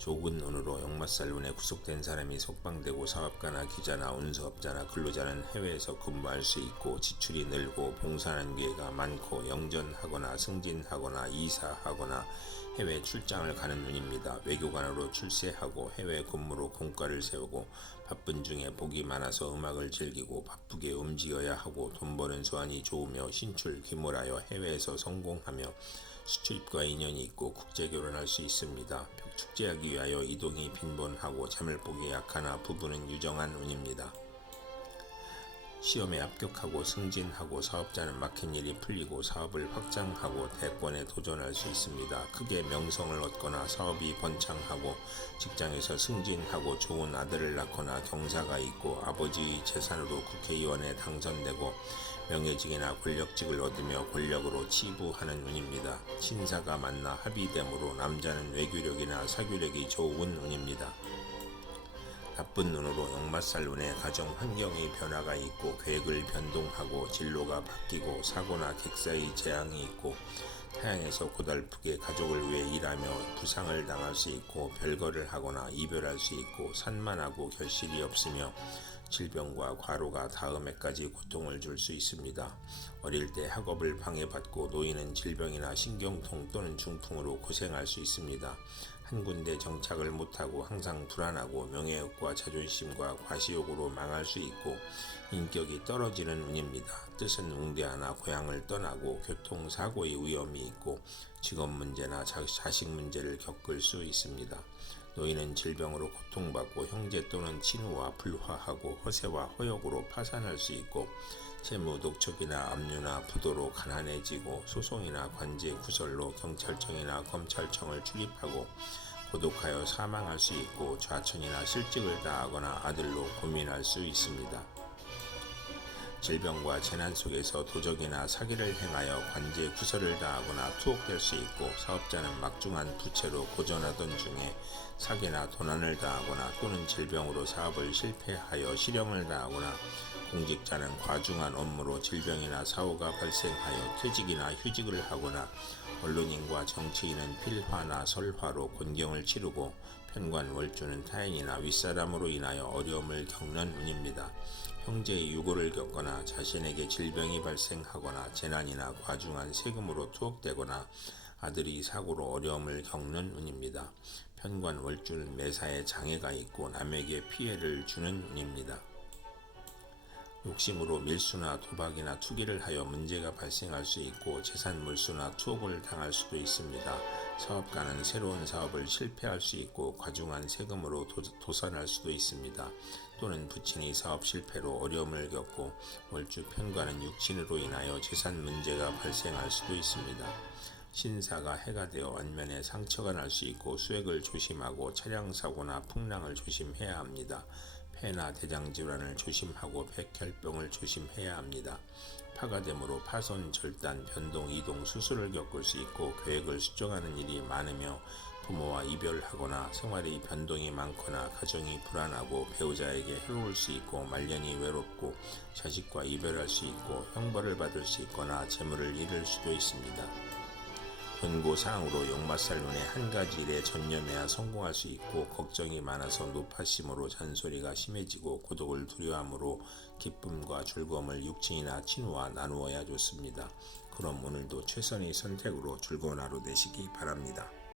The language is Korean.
좋은 운으로 역마살 운에 구속된 사람이 속방되고 사업가나 기자나 운수업자나 근로자는 해외에서 근무할 수 있고 지출이 늘고 봉사하는 기회가 많고 영전하거나 승진하거나 이사하거나 해외 출장을 가는 운입니다. 외교관으로 출세하고 해외 근무로 공과를 세우고 바쁜 중에 복이 많아서 음악을 즐기고 바쁘게 움직여야 하고 돈 버는 수완이 좋으며 신출 귀몰하여 해외에서 성공하며 수출입과 인연이 있고 국제 결혼할 수 있습니다. 축제하기 위하여 이동이 빈번하고 잠을 보기 약하나 부부는 유정한 운입니다. 시험에 합격하고 승진하고 사업자는 막힌 일이 풀리고 사업을 확장하고 대권에 도전할 수 있습니다. 크게 명성을 얻거나 사업이 번창하고 직장에서 승진하고 좋은 아들을 낳거나 경사가 있고 아버지의 재산으로 국회의원에 당선되고 명예직이나 권력직을 얻으며 권력으로 치부하는 운입니다. 신사가 만나 합의됨으로 남자는 외교력이나 사교력이 좋은 운입니다. 나쁜 눈으로 역마살 눈에 가정 환경의 변화가 있고 계획을 변동하고 진로가 바뀌고 사고나 객사의 재앙이 있고 타양에서 고달프게 가족을 위해 일하며 부상을 당할 수 있고 별거를 하거나 이별할 수 있고 산만하고 결실이 없으며 질병과 과로가 다음해까지 고통을 줄 수 있습니다. 어릴 때 학업을 방해받고 노인은 질병이나 신경통 또는 중풍으로 고생할 수 있습니다. 한 군데 정착을 못하고 항상 불안하고 명예욕과 자존심과 과시욕으로 망할 수 있고 인격이 떨어지는 운입니다. 뜻은 웅대하나 고향을 떠나고 교통사고의 위험이 있고 직업 문제나 자식 문제를 겪을 수 있습니다. 노인은 질병으로 고통받고 형제 또는 친우와 불화하고 허세와 허역으로 파산할 수 있고 채무 독촉이나 압류나 부도로 가난해지고 소송이나 관제 구설로 경찰청이나 검찰청을 출입하고 고독하여 사망할 수 있고 좌천이나 실직을 당하거나 아들로 고민할 수 있습니다. 질병과 재난 속에서 도적이나 사기를 행하여 관제 구설을 당하거나 투옥될 수 있고 사업자는 막중한 부채로 고전하던 중에 사기나 도난을 당하거나 또는 질병으로 사업을 실패하여 실형을 당하거나 공직자는 과중한 업무로 질병이나 사고가 발생하여 퇴직이나 휴직을 하거나 언론인과 정치인은 필화나 설화로 곤경을 치르고 편관 월주는 타인이나 윗사람으로 인하여 어려움을 겪는 운입니다. 형제의 유고를 겪거나 자신에게 질병이 발생하거나 재난이나 과중한 세금으로 투옥되거나 아들이 사고로 어려움을 겪는 운입니다. 편관 월주는 매사에 장애가 있고 남에게 피해를 주는 운입니다. 욕심으로 밀수나 도박이나 투기를 하여 문제가 발생할 수 있고 재산 물수나 투옥을 당할 수도 있습니다. 사업가는 새로운 사업을 실패할 수 있고 과중한 세금으로 도, 산할 수도 있습니다. 또는 부친이 사업 실패로 어려움을 겪고 월주 편과는 육친으로 인하여 재산 문제가 발생할 수도 있습니다. 신사가 해가 되어 안면에 상처가 날 수 있고 수액을 조심하고 차량 사고나 풍랑을 조심해야 합니다. 폐나 대장 질환을 조심하고 백혈병을 조심해야 합니다. 파가됨으로 파손, 절단, 변동, 이동, 수술을 겪을 수 있고 계획을 수정하는 일이 많으며 부모와 이별하거나 생활의 변동이 많거나 가정이 불안하고 배우자에게 해로울 수 있고 말년이 외롭고 자식과 이별할 수 있고 형벌을 받을 수 있거나 재물을 잃을 수도 있습니다. 권고사항으로 역마살 눈에 한 가지 일에 전념해야 성공할 수 있고 걱정이 많아서 높아심으로 잔소리가 심해지고 고독을 두려함으로 기쁨과 즐거움을 육친이나 친구와 나누어야 좋습니다. 그럼 오늘도 최선의 선택으로 즐거운 하루 되시기 바랍니다.